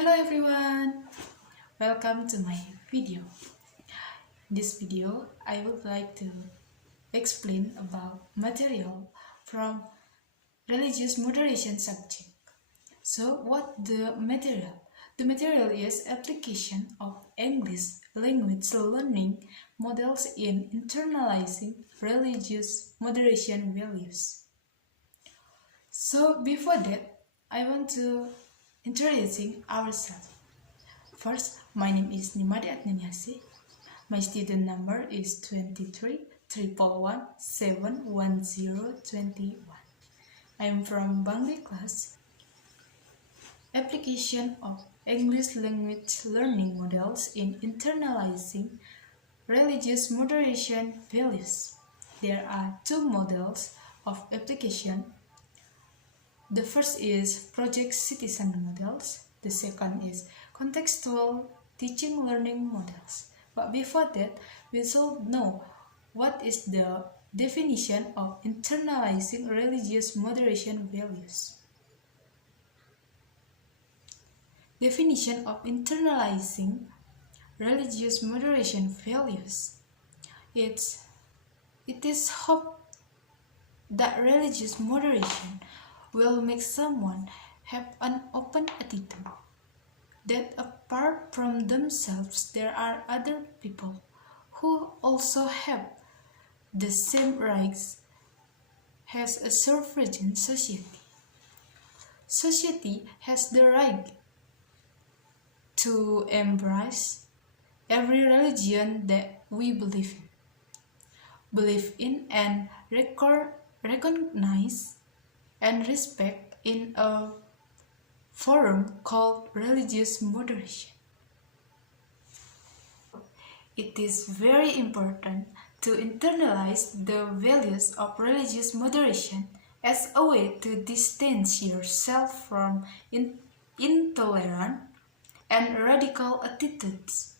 Hello everyone! Welcome to my video. In this video, I would like to explain about material from religious moderation subject. So what the material? The material is application of English language learning models in internalizing religious moderation values. So before that, I want to introducing ourselves. First, my name is Nimade Atnaniasi. My student number is 23 71021. I am from Bangli class. Application of English language learning models in internalizing religious moderation values. There are two models of application. The first is project citizen models. The second is contextual teaching learning models. But before that, we should know what is the definition of internalizing religious moderation values. Definition of internalizing religious moderation values. It is hoped that religious moderation will make someone have an open attitude, that apart from themselves there are other people who also have the same rights as a suffragan society. Society has the right to embrace every religion that we believe in and recognize and respect in a forum called religious moderation. It is very important to internalize the values of religious moderation as a way to distance yourself from intolerant and radical attitudes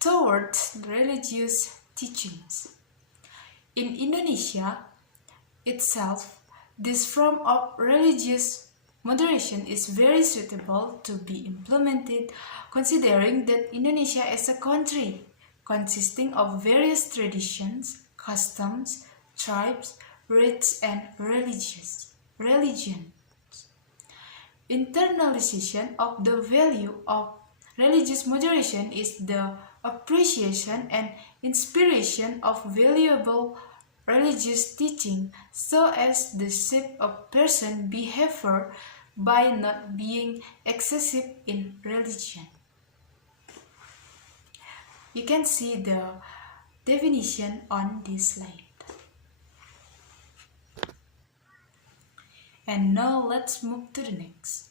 towards religious teachings. In Indonesia itself, this form of religious moderation is very suitable to be implemented considering that Indonesia is a country consisting of various traditions, customs, tribes, rites, and religions. Internalization of the value of religious moderation is the appreciation and inspiration of valuable religious teaching so as to shape a person's behavior by not being excessive in religion. You can see the definition on this slide. And now let's move to the next.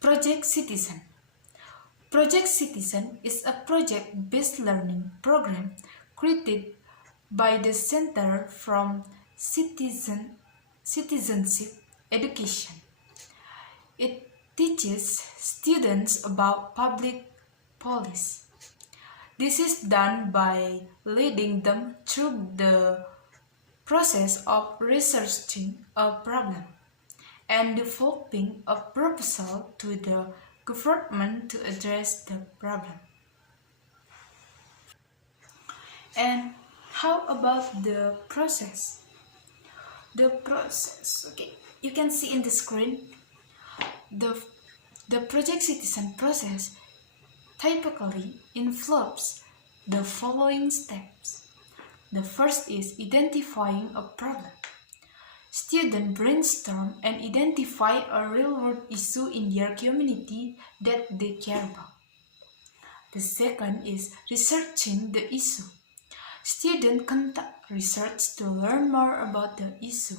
Project Citizen. Project Citizen is a project-based learning program created by the Center for Citizenship Education. It teaches students about public policy. This is done by leading them through the process of researching a problem and developing a proposal to the government to address the problem. And how about the process? The process, okay, you can see in the screen the project citizen process typically involves the following steps. The first is identifying a problem. Students brainstorm and identify a real-world issue in their community that they care about. The second is researching the issue. Students conduct research to learn more about the issue,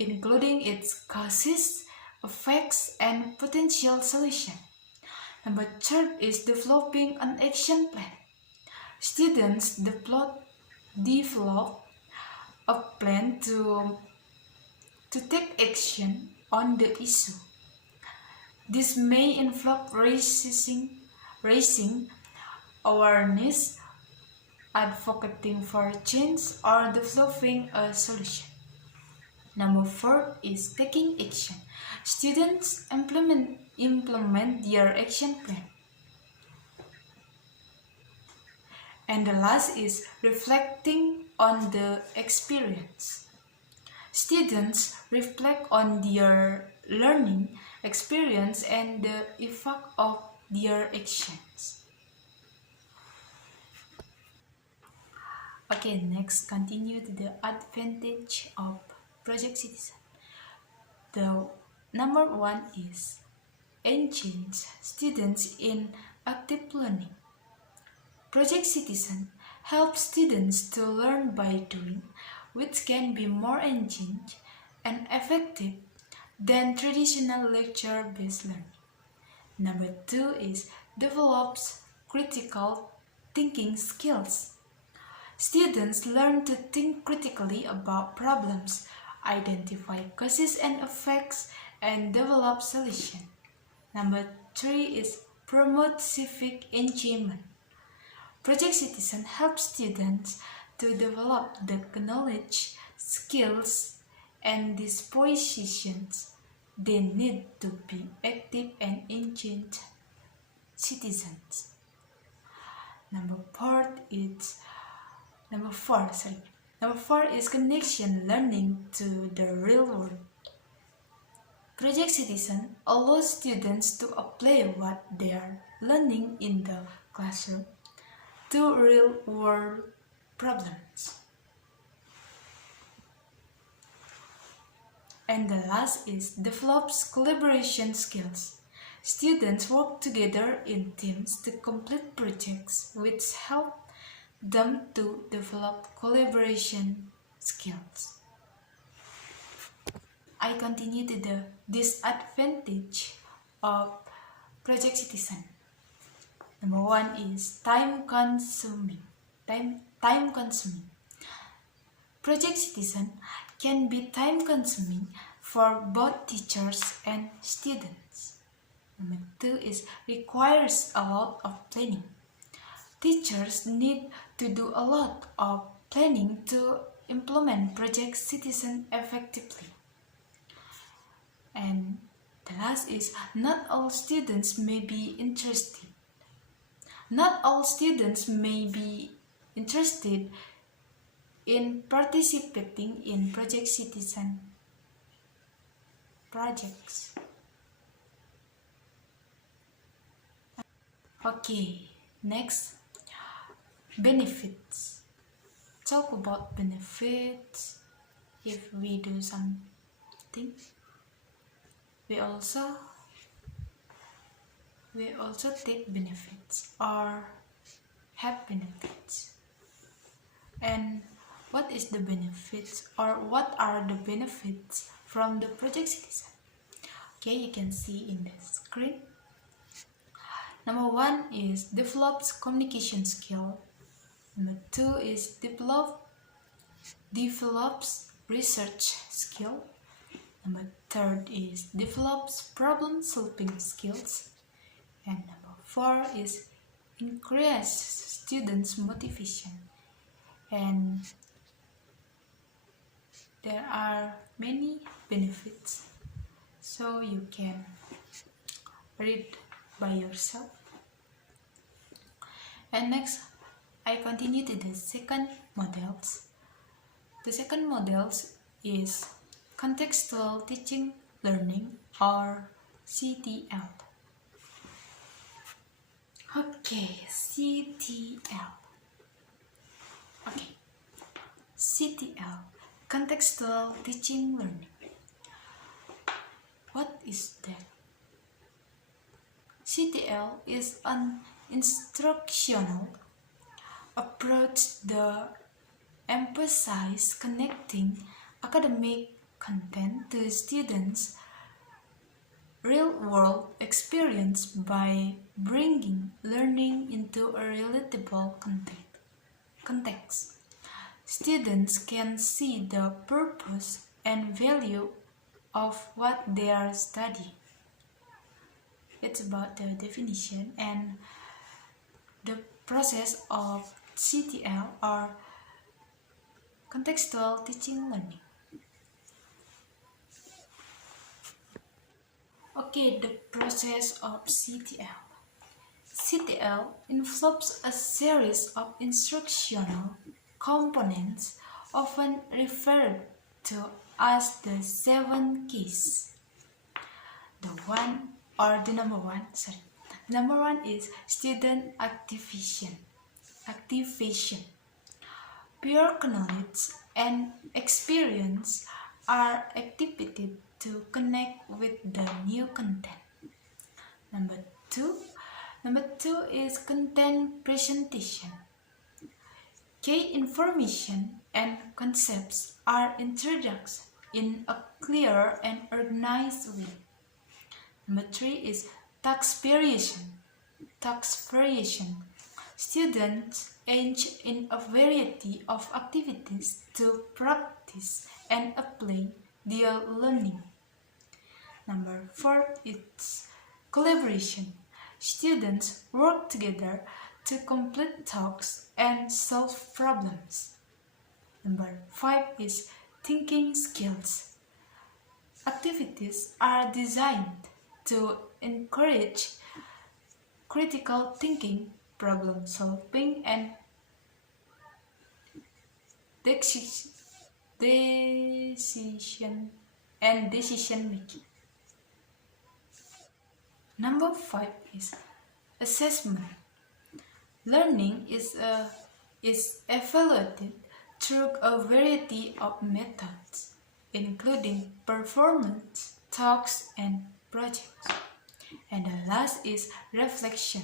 including its causes, effects, and potential solution. Number third is developing an action plan. Students develop a plan to take action on the issue. This may involve raising awareness, advocating for change, or developing a solution. Number 4 is taking action. Students implement their action plan. And the last is reflecting on the experience. Students reflect on their learning experience and the effect of their actions. Okay, next continue to the advantage of Project Citizen. The number 1 is engage students in active learning. Project Citizen helps students to learn by doing, which can be more engaging and effective than traditional lecture-based learning. Number 2 is develops critical thinking skills. Students learn to think critically about problems, identify causes and effects, and develop solutions. Number 3 is promote civic engagement. Project Citizen helps students to develop the knowledge, skills, and dispositions they need to be active and engaged citizens. Number 4 is connection learning to the real world. Project Citizen allows students to apply what they are learning in the classroom to real-world problems. And the last is develops collaboration skills. Students work together in teams to complete projects which help them to develop collaboration skills. I continue to the disadvantage of Project Citizen. Number 1 is time consuming. Project Citizen can be time consuming for both teachers and students. Number 2 is requires a lot of planning. Teachers need to do a lot of planning to implement Project Citizen effectively. And the last is not all students may be interested. Not all students may be interested in participating in Project Citizen projects. Okay, next, benefits. Talk about benefits. If we do something, we also take benefits or have benefits. And what is the benefits or what are the benefits from the Project Citizen? Okay, you can see in the screen. Number 1 is develops communication skill. Number 2 is develops research skill. Number 3 is develops problem solving skills. And number 4 is increase students' motivation. And there are many benefits, so you can read by yourself. And next, I continue to the second models. The second models is contextual teaching learning or CTL. Okay, CTL. Okay, CTL, contextual teaching learning. What is that? CTL is an instructional approach that emphasizes connecting academic content to students' real-world experience by bringing learning into a relatable context. Students can see the purpose and value of what they are studying. It's about the definition and the process of CTL or contextual teaching learning. Okay, the process of CTL. CTL involves a series of instructional components often referred to as the 7 keys. The number one, sorry. Number one is student activation. Activation. Pure knowledge and experience are activated to connect with the new content. Number two. Number two is content presentation. Key information and concepts are introduced in a clear and organized way. Number three is task variation. Task variation. Students engage in a variety of activities to practice and apply their learning. Number four is collaboration. Students work together to complete tasks and solve problems. Number five is thinking skills. Activities are designed to encourage critical thinking, problem solving, and decision making. Number five is assessment. Learning is evaluated through a variety of methods, including performance, talks, and projects. And the last is reflection.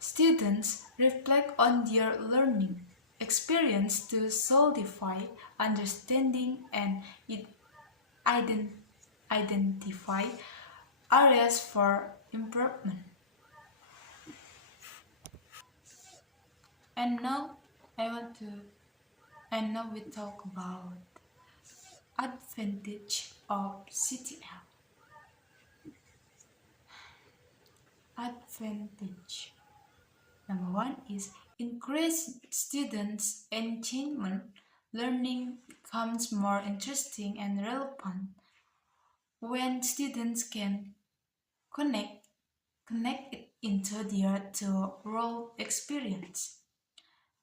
Students reflect on their learning experience to solidify understanding and identify areas for improvement. And now we talk about advantage of CTL. Advantage. Number one is increase students' engagement. Learning becomes more interesting and relevant when students can connect it into their real experience.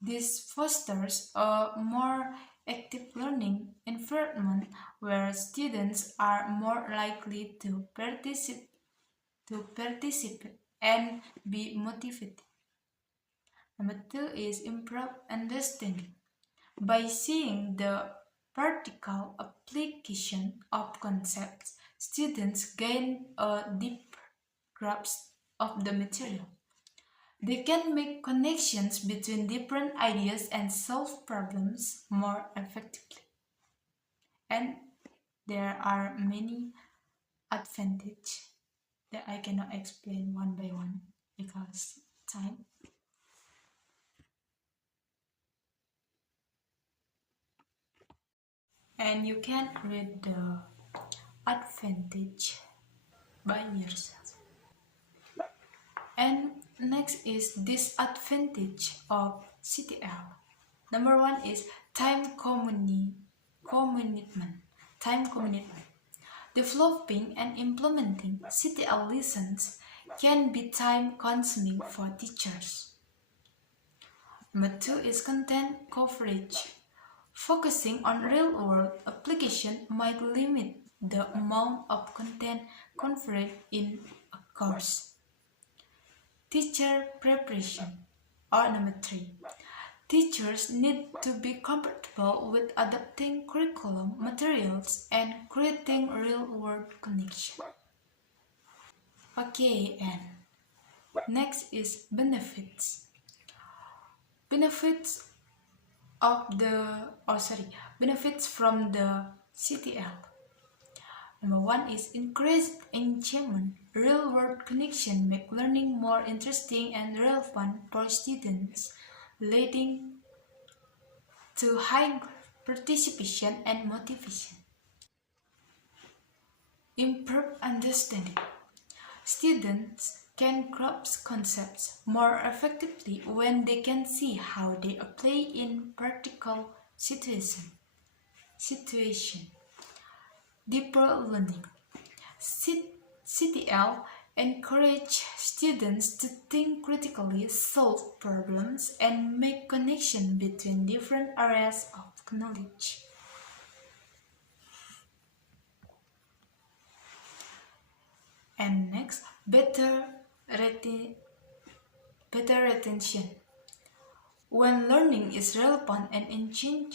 This fosters a more active learning environment where students are more likely to participate and be motivated. Number two is improve understanding. By seeing the practical application of concepts, students gain a deeper grasp of the material. They can make connections between different ideas and solve problems more effectively. And there are many advantages that I cannot explain one by one because time. And you can read the advantage by yourself. And next is disadvantage of CTL. Number one is commitment. Time commitment. Developing and implementing CTL lessons can be time consuming for teachers. Number two is content coverage. Focusing on real-world application might limit the amount of content covered in a course. Teacher preparation. Or number three, teachers need to be comfortable with adapting curriculum materials and creating real-world connection. Okay, and next is benefits. Benefits from the CTL. Number one is increased engagement. Real-world connection make learning more interesting and relevant for students, leading to high participation and motivation. Improved understanding. Students can grasp concepts more effectively when they can see how they apply in practical situation. Deeper learning. CTL encourage students to think critically, solve problems, and make connections between different areas of knowledge. And next, better retention. When learning is relevant and engaging,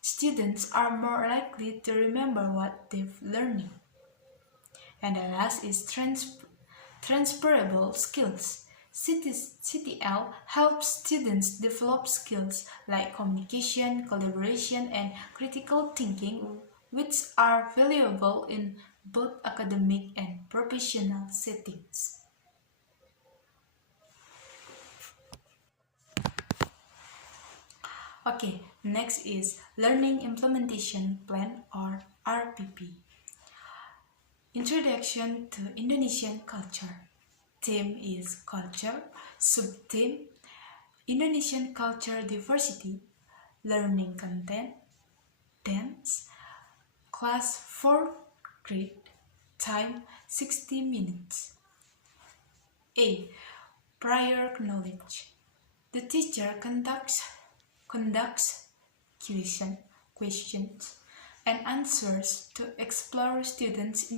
students are more likely to remember what they've learned. And the last is transferable skills. CTL helps students develop skills like communication, collaboration, and critical thinking, which are valuable in both academic and professional settings. Okay, next is Learning Implementation Plan or RPP. Introduction to Indonesian Culture. Theme is Culture. Subtheme Indonesian Culture Diversity. Learning Content. Dance. Class 4th grade. Time 60 minutes. A. Prior knowledge. The teacher conducts questions and answers to explore students'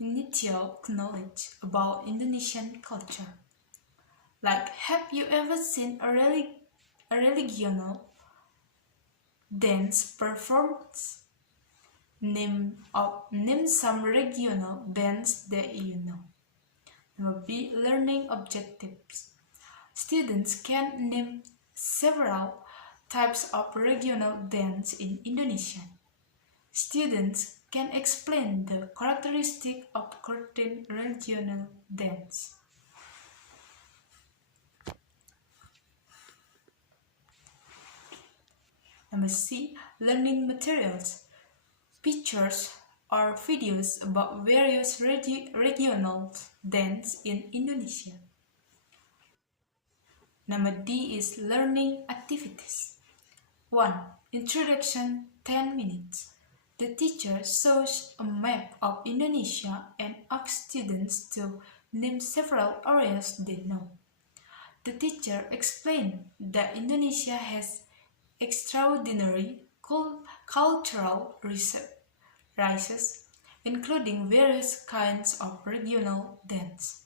initial knowledge about Indonesian culture. Like, have you ever seen a regional dance performance? Name some regional dance that you know. Number B, learning objectives. Students can name several types of regional dance in Indonesia. Students can explain the characteristics of certain regional dance. Number C, learning materials. Pictures or videos about various regional dance in Indonesia. Number D is learning activities. 1. Introduction 10 minutes. The teacher shows a map of Indonesia and asks students to name several areas they know. The teacher explained that Indonesia has extraordinary cultural resources, including various kinds of regional dance.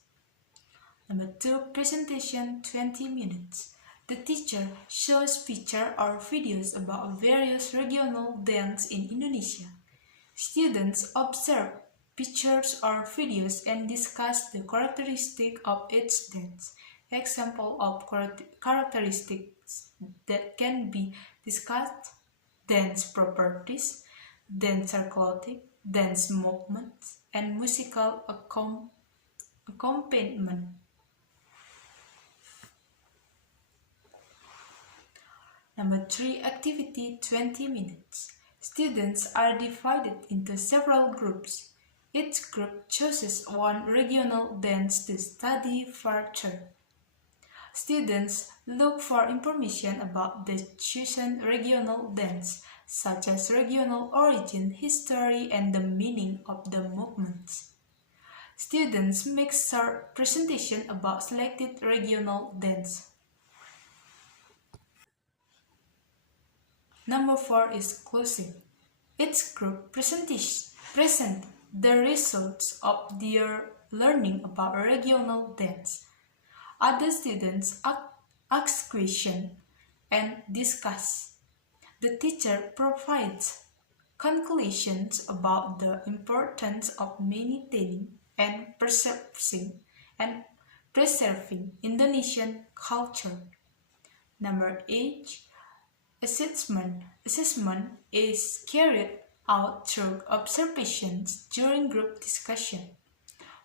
Number 2, presentation 20 minutes. The teacher shows pictures or videos about various regional dance in Indonesia. Students observe pictures or videos and discuss the characteristics of each dance. Example of characteristics that can be discussed: dance properties, dancer clothing, dance movements, and musical accompaniment. Number 3, activity 20 minutes. Students are divided into several groups. Each group chooses one regional dance to study further. Students look for information about the chosen regional dance, such as regional origin, history, and the meaning of the movements. Students make short presentation about selected regional dance. Number 4 is closing. Each group present the results of their learning about regional dance. Other students ask questions and discuss. The teacher provides conclusions about the importance of maintaining and preserving Indonesian culture. Number 8, assessment. Assessment is carried out through observations during group discussion,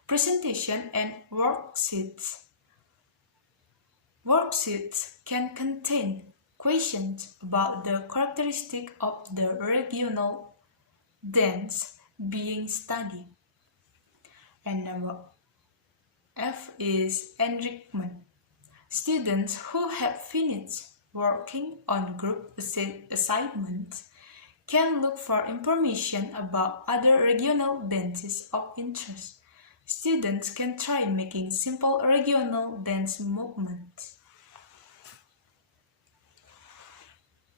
presentation, and worksheets. Worksheets can contain questions about the characteristics of the regional dance being studied. And number F is enrichment. Students who have finished working on group assignments can look for information about other regional dances of interest. students can try making simple regional dance movements.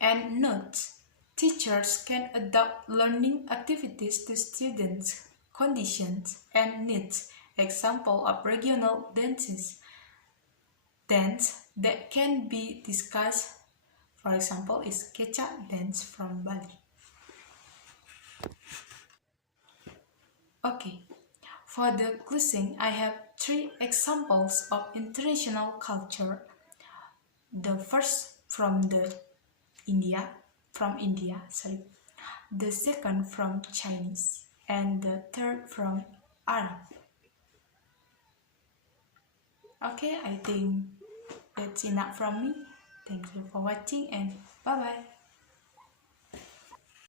And note, teachers can adapt learning activities to students' conditions and needs. Example of regional dances. Dance that can be discussed, for example, is Kecak dance from Bali. Okay, for the closing, I have 3 examples of international culture. The first from India, sorry. The second from Chinese, and the third from Arab. Okay, I think that's enough from me. Thank you for watching and bye bye.